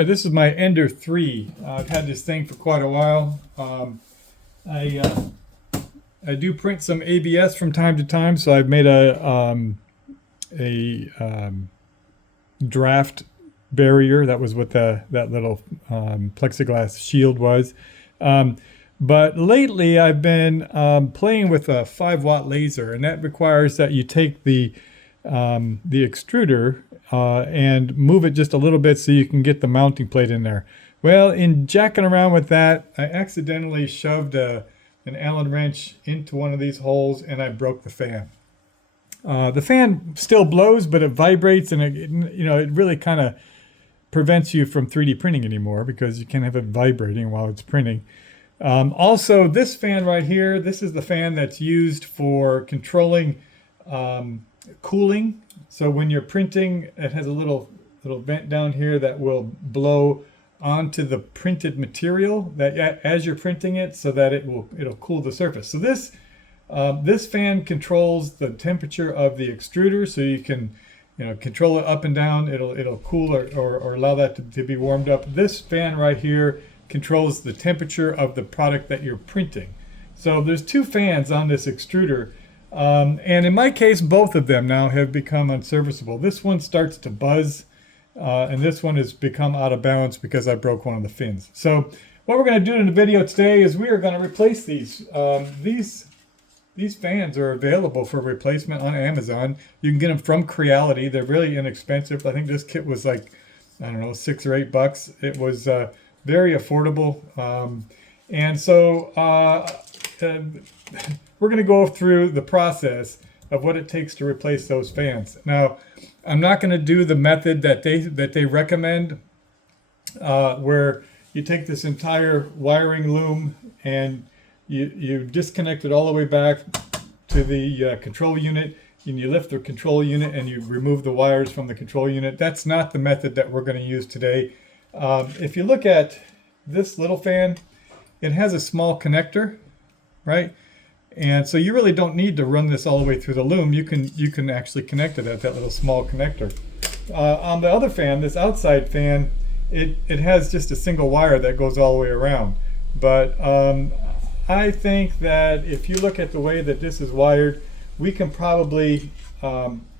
right, this is my Ender 3. I've had this thing for quite a while. I do print some ABS from time to time, so I've made a draft barrier. That was what that little plexiglass shield was. But lately I've been playing with a 5-watt laser, and that requires that you take the extruder and move it just a little bit so you can get the mounting plate in there. Well, in jacking around with that, I accidentally shoved an Allen wrench into one of these holes, and I broke the fan. The fan still blows, but it vibrates, and it really kind of prevents you from 3D printing anymore because you can't have it vibrating while it's printing. Also, this fan right here, this is the fan that's used for controlling cooling. So when you're printing, it has a little vent down here that will blow onto the printed material that as you're printing it, so that it'll cool the surface. So this fan controls the temperature of the extruder, so you can control it up and down. It'll cool or allow that to be warmed up. This fan right here controls the temperature of the product that you're printing. So there's 2 fans on this extruder. And in my case, both of them now have become unserviceable. This one starts to buzz, and this one has become out of balance because I broke one of the fins. So what we're going to do in the video today is we are going to replace these. These fans are available for replacement on Amazon. You can get them from Creality. They're really inexpensive. I think this kit was like, I don't know, $6 or $8. It was very affordable. And so we're going to go through the process of what it takes to replace those fans. Now, I'm not going to do the method that they recommend, where you take this entire wiring loom and you disconnect it all the way back to the control unit, and you lift the control unit and you remove the wires from the control unit. That's not the method that we're going to use today. If you look at this little fan, it has a small connector, right? And so you really don't need to run this all the way through the loom. You can actually connect it at that little small connector. On the other fan, this outside fan, it has just a single wire that goes all the way around. But I think that if you look at the way that this is wired, we can probably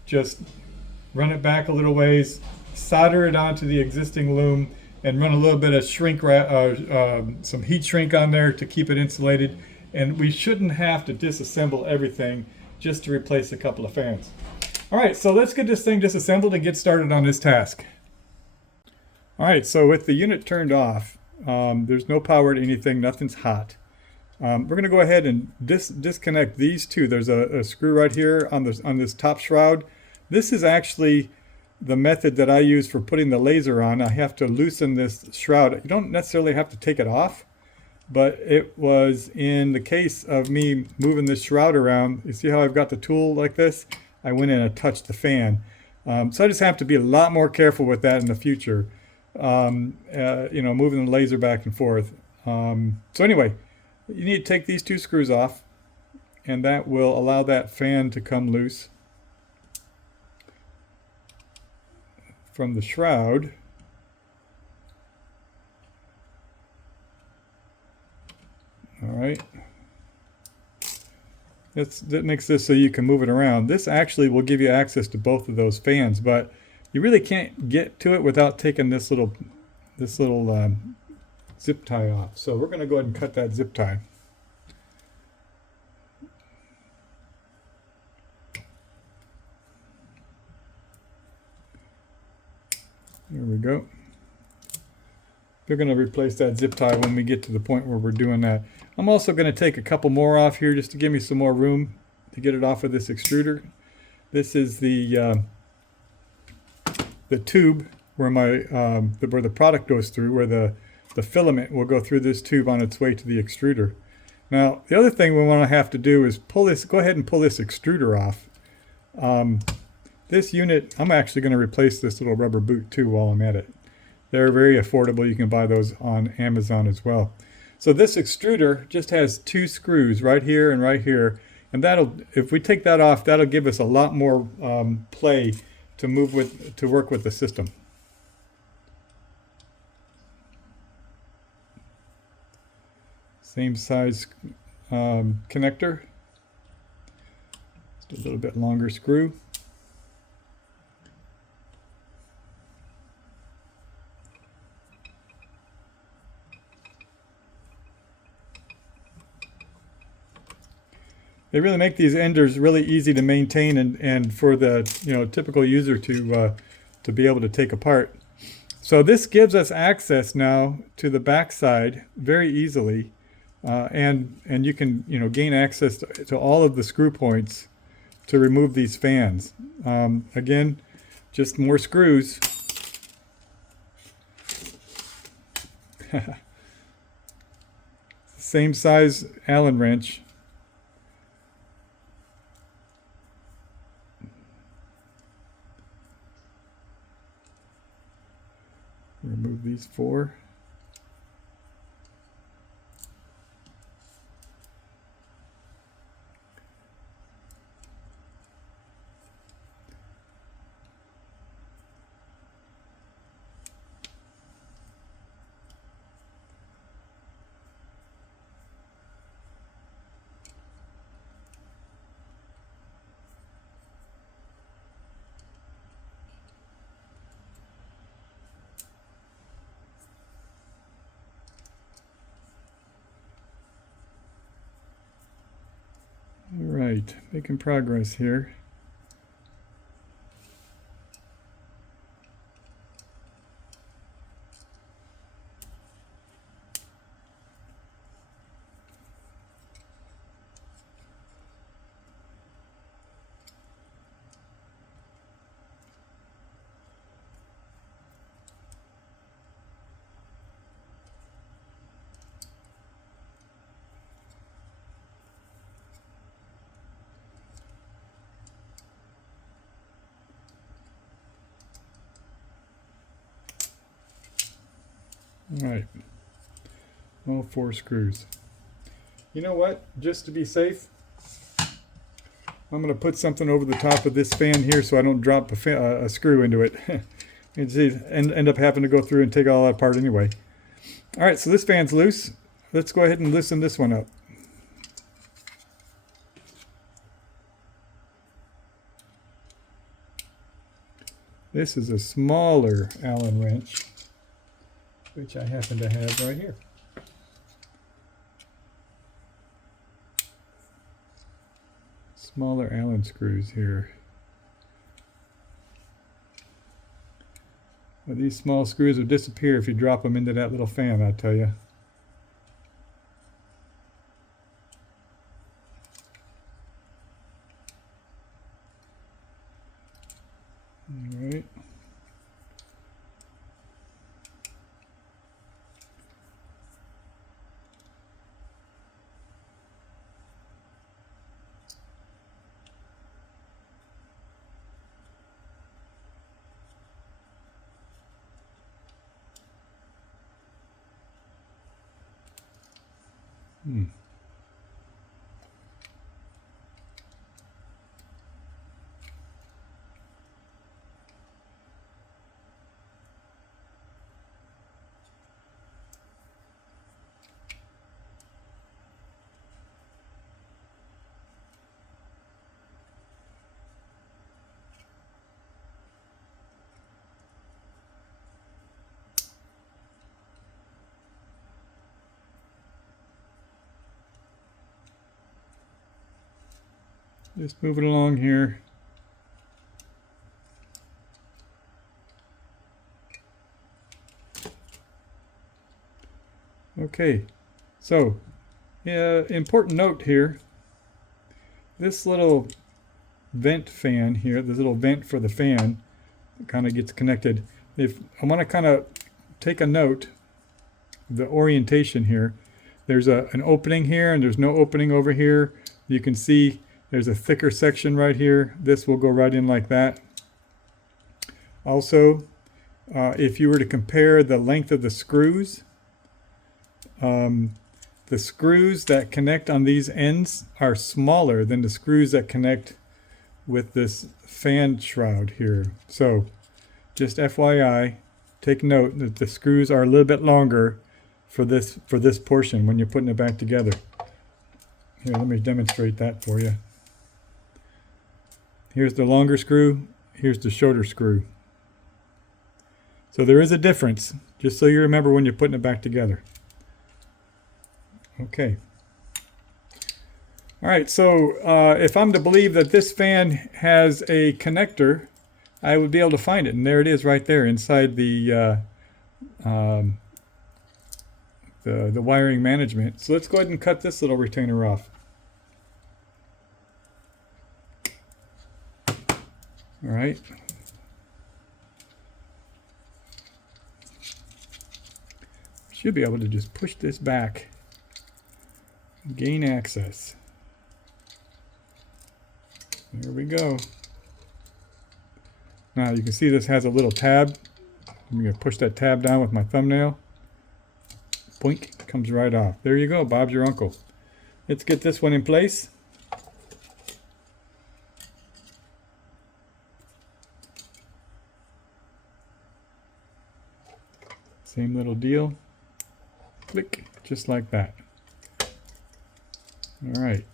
just run it back a little ways, solder it onto the existing loom, and run a little bit of some heat shrink on there to keep it insulated. And we shouldn't have to disassemble everything just to replace a couple of fans. All right, so let's get this thing disassembled and get started on this task. All right, so with the unit turned off, there's no power to anything, nothing's hot. We're going to go ahead and disconnect these 2. There's a screw right here on this top shroud. This is actually the method that I use for putting the laser on. I have to loosen this shroud. You don't necessarily have to take it off, but it was in the case of me moving this shroud around. You see how I've got the tool like this? I went in and touched the fan. So I just have to be a lot more careful with that in the future. Moving the laser back and forth. So anyway, you need to take these 2 screws off, and that will allow that fan to come loose from the shroud. All right. That makes this so you can move it around. This actually will give you access to both of those fans, but you really can't get to it without taking this little zip tie off. So we're going to go ahead and cut that zip tie. There we go. We're going to replace that zip tie when we get to the point where we're doing that. I'm also going to take a couple more off here just to give me some more room to get it off of this extruder. This is the tube where where the product goes through, where the filament will go through this tube on its way to the extruder. Now, the other thing we want to have to do is go ahead and pull this extruder off. This unit, I'm actually going to replace this little rubber boot too while I'm at it. They're very affordable. You can buy those on Amazon as well. So this extruder just has 2 screws right here and right here. And if we take that off, that'll give us a lot more play to work with the system. Same size connector. Just a little bit longer screw. They really make these enders really easy to maintain and for the typical user to be able to take apart. So this gives us access now to the back side very easily, and you can gain access to all of the screw points to remove these fans. Again, just more screws. Same size Allen wrench. Remove these 4. All right, making progress here. All right, all 4 screws. You know what? Just to be safe, I'm going to put something over the top of this fan here so I don't drop a screw into it. And see, end up having to go through and take all that apart anyway. All right, so this fan's loose. Let's go ahead and loosen this one up. This is a smaller Allen wrench, which I happen to have right here. Smaller Allen screws here. Well, these small screws will disappear if you drop them into that little fan, I tell you. All right. Just moving along here. Okay, so important note here. This little vent fan here, this little vent for the fan, kind of gets connected. If I want to kind of take a note, the orientation here. There's an opening here, and there's no opening over here. You can see there's a thicker section right here. This will go right in like that. Also, if you were to compare the length of the screws that connect on these ends are smaller than the screws that connect with this fan shroud here. So just FYI, take note that the screws are a little bit longer for this portion when you're putting it back together. Here, let me demonstrate that for you. Here's the longer screw, here's the shorter screw. So there is a difference, just so you remember when you're putting it back together. Okay. All right, so if I'm to believe that this fan has a connector, I would be able to find it, and there it is right there inside the wiring management. So let's go ahead and cut this little retainer off. All right. Should be able to just push this back, gain access. There we go. Now you can see this has a little tab. I'm going to push that tab down with my thumbnail. Boink, comes right off. There you go, Bob's your uncle. Let's get this one in place. Same little deal. Click, just like that. All right.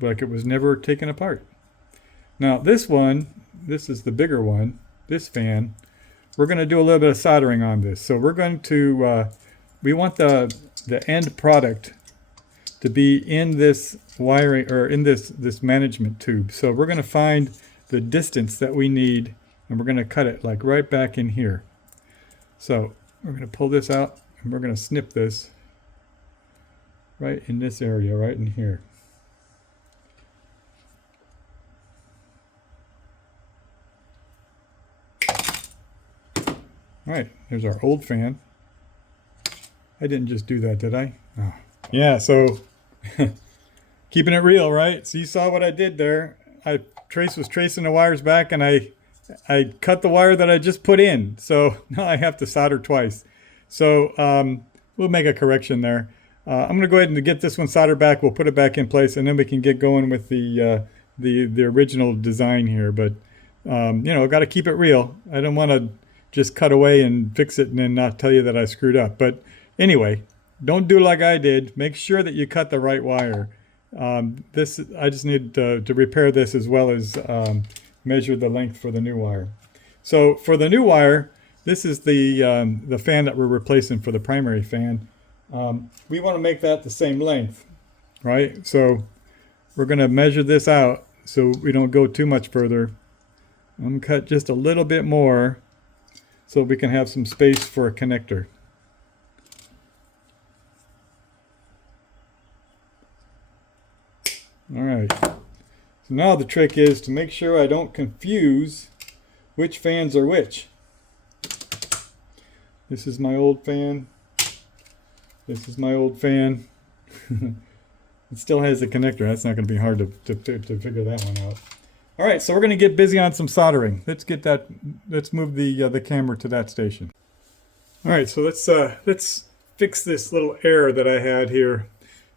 Like it was never taken apart. Now this one, this is the bigger one, this fan, we're going to do a little bit of soldering on this. So we're going to, we want the end product to be in this wiring, or in this management tube. So we're going to find the distance that we need, and we're going to cut it like right back in here. So we're going to pull this out, and we're going to snip this right in this area, right in here. All right, there's our old fan. I didn't just do that, did I? Oh. Yeah, so keeping it real, right? So you saw what I did there. I was tracing the wires back, and I cut the wire that I just put in. So now I have to solder twice. So we'll make a correction there. I'm going to go ahead and get this one soldered back. We'll put it back in place, and then we can get going with the original design here. But you know, got to keep it real. I don't want to just cut away and fix it and then not tell you that I screwed up. But anyway, don't do like I did. Make sure that you cut the right wire. I just need to repair this, as well as measure the length for the new wire. So for the new wire, this is the fan that we're replacing for the primary fan. We want to make that the same length, right? So we're going to measure this out so we don't go too much further. I'm going to cut just a little bit more so we can have some space for a connector. All right. So now the trick is to make sure I don't confuse which fans are which. This is my old fan. This is my old fan. It still has a connector. That's not going to be hard to figure that one out. All right, so we're going to get busy on some soldering. Let's move the camera to that station. All right, so let's fix this little error that I had here.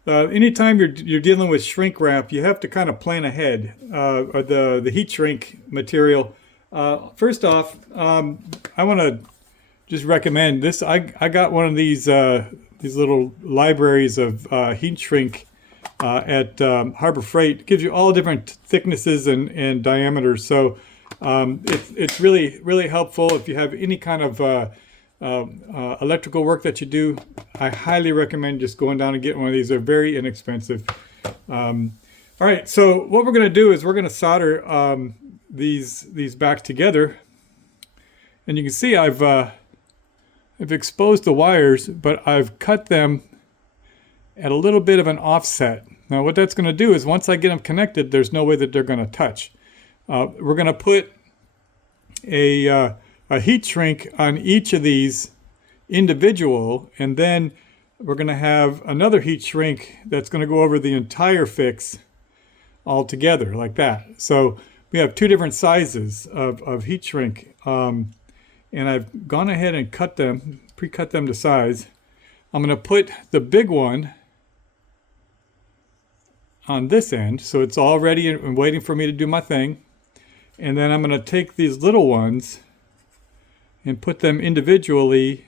Anytime you're dealing with shrink wrap, you have to kind of plan ahead. Or the heat shrink material. First off, I want to just recommend this. I got one of these little libraries of heat shrink at Harbor Freight. It gives you all different thicknesses and diameters. So it's really helpful if you have any kind of electrical work that you do. I highly recommend just going down and getting one of these. They're very inexpensive. All right, so what we're going to do is we're going to solder these back together, and you can see I've exposed the wires, but I've cut them at a little bit of an offset. Now what that's going to do is once I get them connected, there's no way that they're going to touch. We're going to put a heat shrink on each of these individual, and then we're going to have another heat shrink that's going to go over the entire fix all together like that. So we have two different sizes of heat shrink, and I've gone ahead and cut them, pre-cut them to size. I'm going to put the big one on this end, so it's all ready and waiting for me to do my thing. And then I'm going to take these little ones and put them individually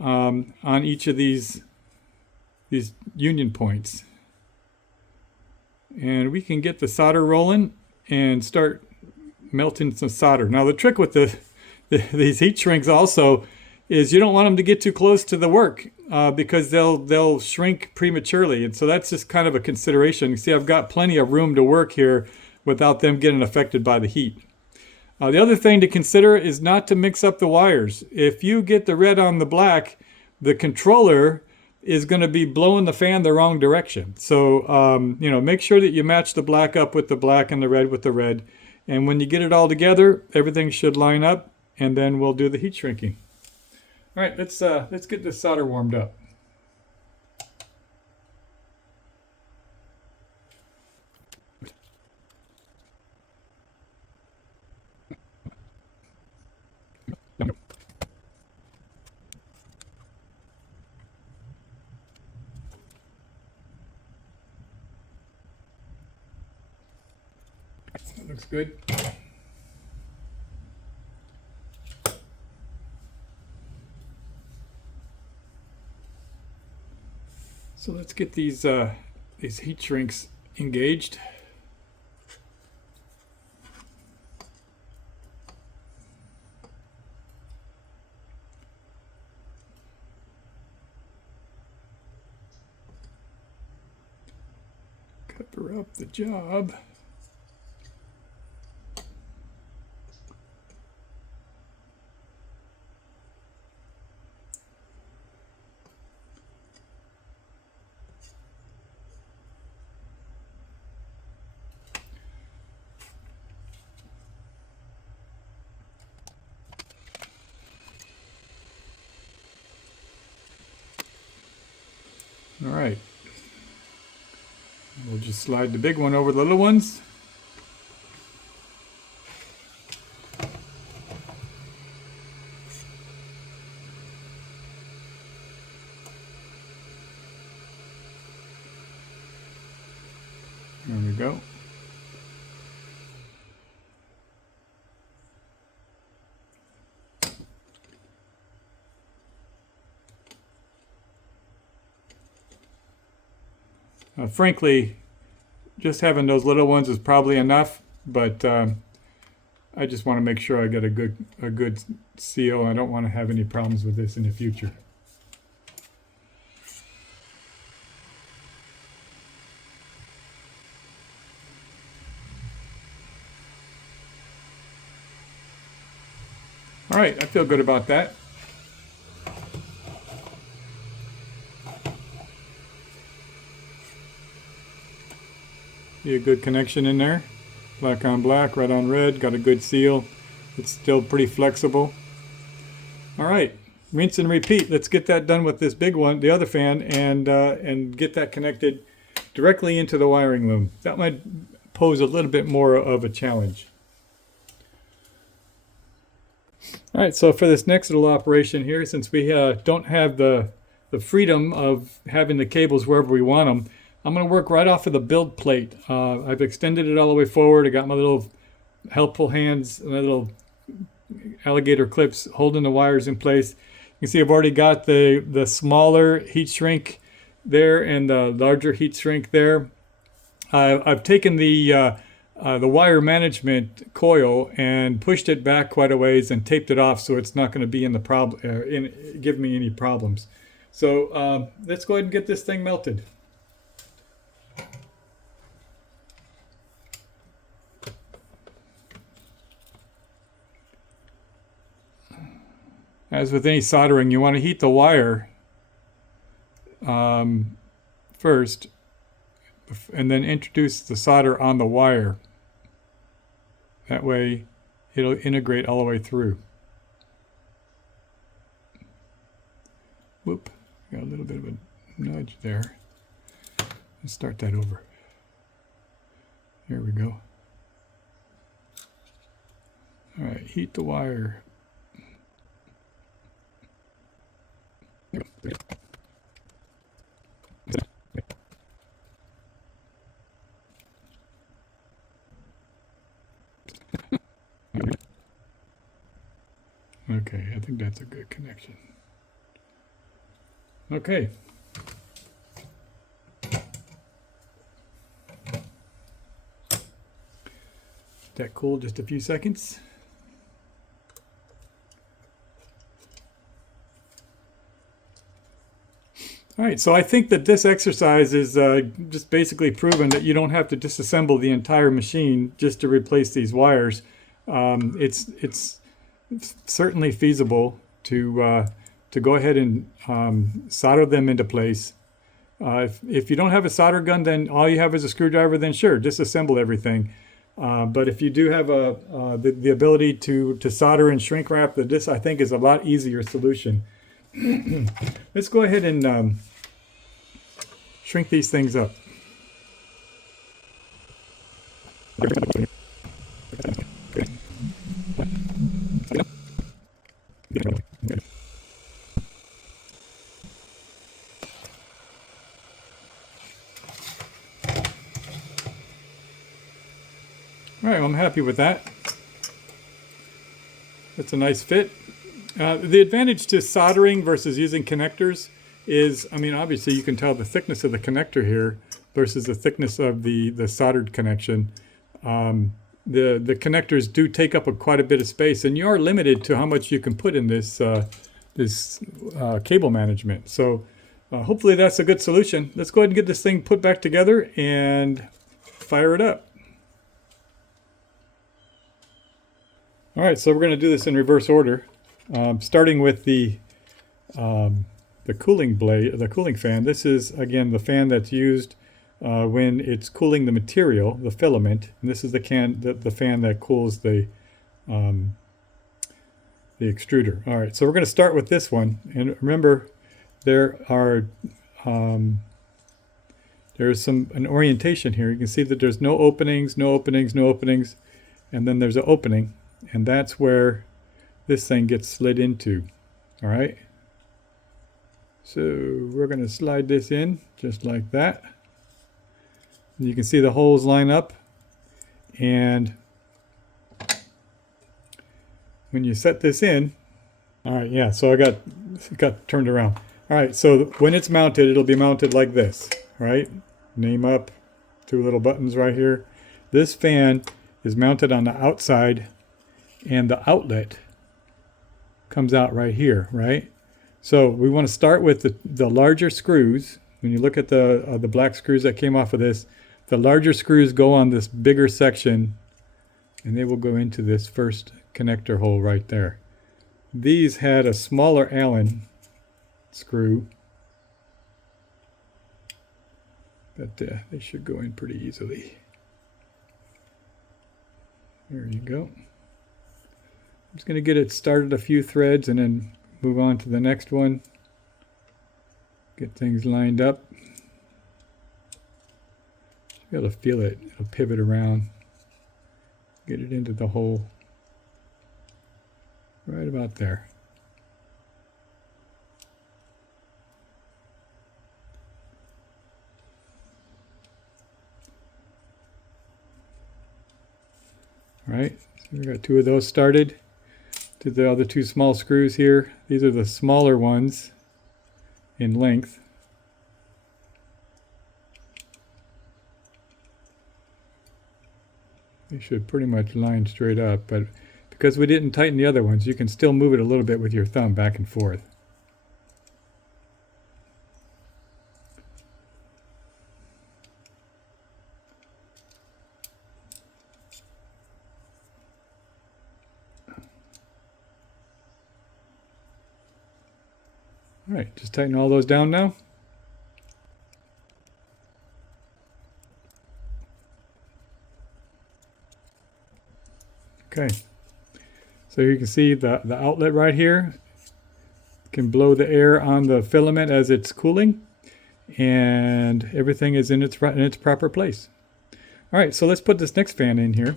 on each of these union points. And we can get the solder rolling and start melting some solder. Now the trick with these heat shrinks also is you don't want them to get too close to the work because they'll shrink prematurely. And so that's just kind of a consideration. You see, I've got plenty of room to work here without them getting affected by the heat. The other thing to consider is not to mix up the wires. If you get the red on the black, the controller is going to be blowing the fan the wrong direction. So, make sure that you match the black up with the black and the red with the red. And when you get it all together, everything should line up, and then we'll do the heat shrinking. All right, let's get this solder warmed up. That looks good. So let's get these heat shrinks engaged. Cover up the job. All right, we'll just slide the big one over the little ones. There we go. Frankly, just having those little ones is probably enough, but I just want to make sure I get a good seal. I don't want to have any problems with this in the future. All right, I feel good about that. See a good connection in there. Black on black, red on red, got a good seal. It's still pretty flexible. All right, rinse and repeat. Let's get that done with this big one, the other fan, and get that connected directly into the wiring loom. That might pose a little bit more of a challenge. All right, so for this next little operation here, since we don't have the freedom of having the cables wherever we want them, I'm going to work right off of the build plate. I've extended it all the way forward. I got my little helpful hands, my little alligator clips holding the wires in place. You can see I've already got the smaller heat shrink there and the larger heat shrink there. I've taken the wire management coil and pushed it back quite a ways and taped it off so it's not going to be give me any problems. So let's go ahead and get this thing melted. As with any soldering, you want to heat the wire first and then introduce the solder on the wire. That way it'll integrate all the way through. Whoop, got a little bit of a nudge there. Let's start that over. There we go. All right, heat the wire. Okay, I think that's a good connection. Okay. That cool just a few seconds. All right, so I think that this exercise is just basically proven that you don't have to disassemble the entire machine just to replace these wires. It's certainly feasible to go ahead and solder them into place. If you don't have a solder gun, then all you have is a screwdriver, then sure, disassemble everything. But if you do have the ability to solder and shrink wrap, this I think is a lot easier solution. Let's go ahead and shrink these things up. All right, well, I'm happy with that. That's a nice fit. The advantage to soldering versus using connectors is, I mean, obviously you can tell the thickness of the connector here versus the thickness of the soldered connection. The connectors do take up quite a bit of space, and you are limited to how much you can put in this cable management. So hopefully that's a good solution. Let's go ahead and get this thing put back together and fire it up. All right, so we're going to do this in reverse order, starting with the cooling blade, the cooling fan. This is again the fan that's used when it's cooling the material, the filament, and this is the fan that cools the extruder. All right, so we're going to start with this one, and remember there are there's an orientation here. You can see that there's no openings, no openings, no openings, and then there's an opening. And that's where this thing gets slid into. All right. So we're going to slide this in just like that. And you can see the holes line up. And when you set this in, all right, yeah, so it got turned around. All right, so when it's mounted, it'll be mounted like this, right? Name up, 2 little buttons right here. This fan is mounted on the outside, and the outlet comes out right here, right? So we want to start with the larger screws. When you look at the black screws that came off of this, the larger screws go on this bigger section, and they will go into this first connector hole right there. These had a smaller Allen screw, but they should go in pretty easily. There you go. I'm just going to get it started a few threads and then move on to the next one. Get things lined up. You'll be able to feel it. It'll pivot around. Get it into the hole. Right about there. All right, so we got 2 of those started. To the other 2 small screws here. These are the smaller ones in length. They should pretty much line straight up, but because we didn't tighten the other ones, you can still move it a little bit with your thumb back and forth. All right, just tighten all those down now. Okay, so you can see the outlet right here can blow the air on the filament as it's cooling, and everything is in its proper place. All right, so let's put this next fan in here.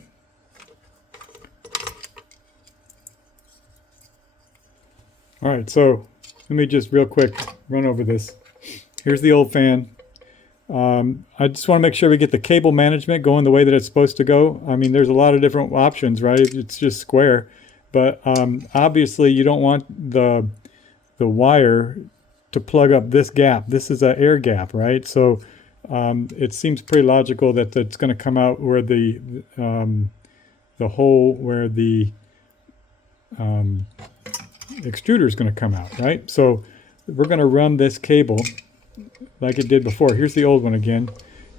All right, so let me just real quick run over this. Here's the old fan. I just want to make sure we get the cable management going the way that it's supposed to go. I mean, there's a lot of different options, right? It's just square. but obviously you don't want the wire to plug up this gap. This is an air gap, right? So it seems pretty logical that it's going to come out where the hole where the extruder is going to come out, right? So we're going to run this cable like it did before. Here's the old one again,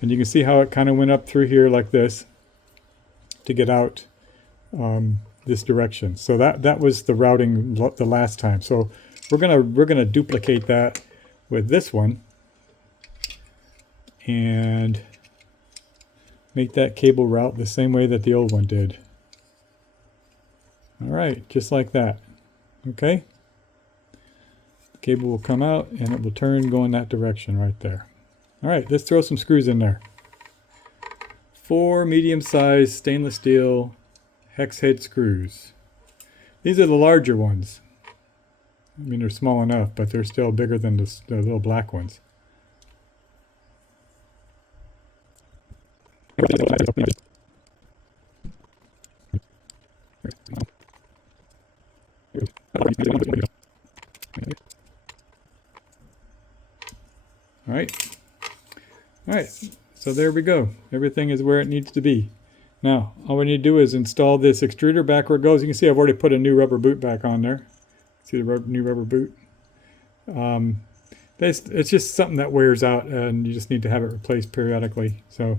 and you can see how it kind of went up through here like this to get out this direction. So that was the routing the last time. So we're gonna duplicate that with this one and make that cable route the same way that the old one did. All right, just like that. Okay. The cable will come out and it will turn, go in that direction right there. All right, let's throw some screws in there. 4 medium-sized stainless steel hex head screws. These are the larger ones. I mean, they're small enough, but they're still bigger than the little black ones. All right, so there we go. Everything is where it needs to be. Now, all we need to do is install this extruder back where it goes. You can see I've already put a new rubber boot back on there. See the new rubber boot? It's just something that wears out and you just need to have it replaced periodically. So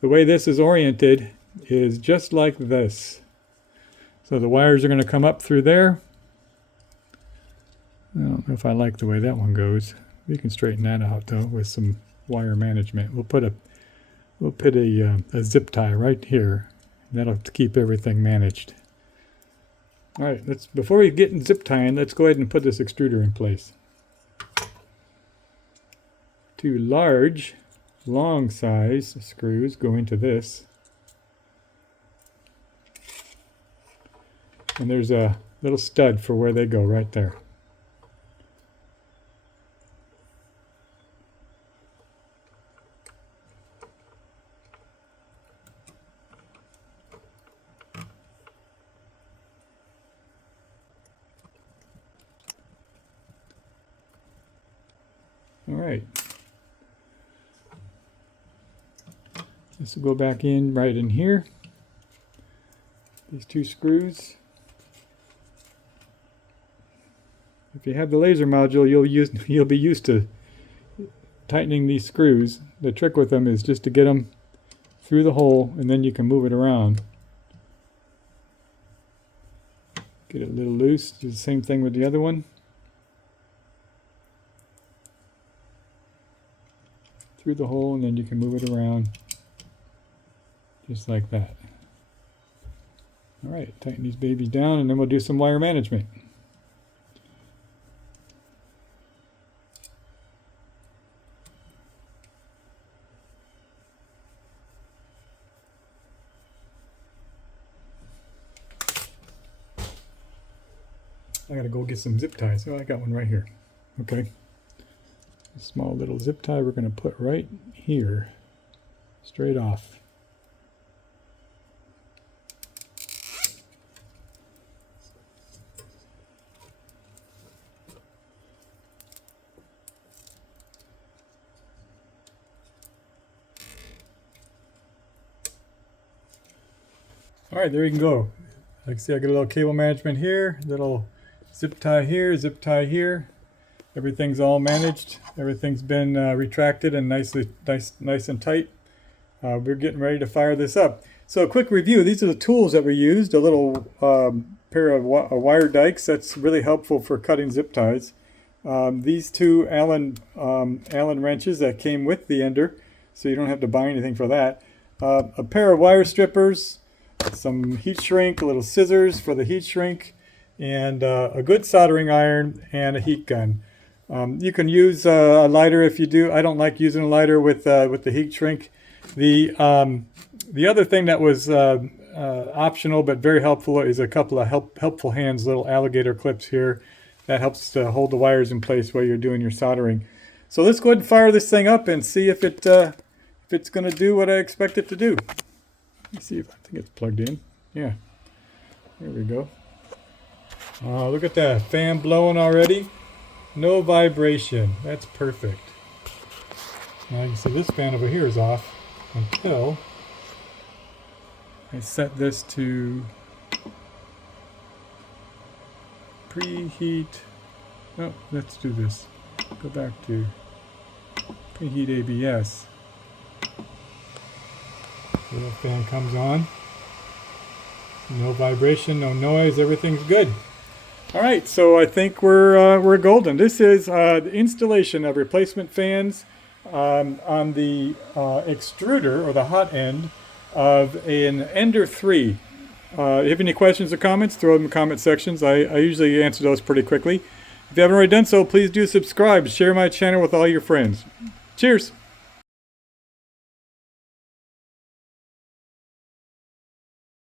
the way this is oriented is just like this. So the wires are going to come up through there. I don't know if I like the way that one goes. We can straighten that out though with some wire management. We'll put a zip tie right here. That'll keep everything managed. All right, before we get in zip tying, let's go ahead and put this extruder in place. 2 large, long size screws go into this. And there's a little stud for where they go right there. All right. This will go back in right in here. These 2 screws. If you have the laser module, you'll be used to tightening these screws. The trick with them is just to get them through the hole and then you can move it around. Get it a little loose. Do the same thing with the other one. Through the hole and then you can move it around just like that. All right, tighten these babies down and then we'll do some wire management. I gotta go get some zip ties. Oh, I got one right here. Okay. A small little zip tie we're gonna put right here, straight off. All right, there you can go. Like I see, I got a little cable management here, little zip tie here, zip tie here. Everything's all managed. Everything's been retracted and nice and tight. We're getting ready to fire this up. So a quick review. These are the tools that we used. A little pair of wire dikes. That's really helpful for cutting zip ties. These 2 Allen wrenches that came with the ender, so you don't have to buy anything for that. A pair of wire strippers, some heat shrink, a little scissors for the heat shrink, and a good soldering iron and a heat gun. You can use a lighter if you do. I don't like using a lighter with the heat shrink. The other thing that was optional but very helpful is a couple of helpful hands, little alligator clips here. That helps to hold the wires in place while you're doing your soldering. So let's go ahead and fire this thing up and see if it's going to do what I expect it to do. Let me see if I think it's plugged in. Yeah, there we go. Look at that fan blowing already. No vibration. That's perfect. Now you can see this fan over here is off until I set this to preheat. Oh, let's do this. Go back to preheat ABS. So the fan comes on. No vibration, no noise, everything's good. All right, so I think we're golden. This is the installation of replacement fans on the extruder, or the hot end, of an Ender 3. If you have any questions or comments, throw them in the comment sections. I usually answer those pretty quickly. If you haven't already done so, please do subscribe. Share my channel with all your friends. Cheers!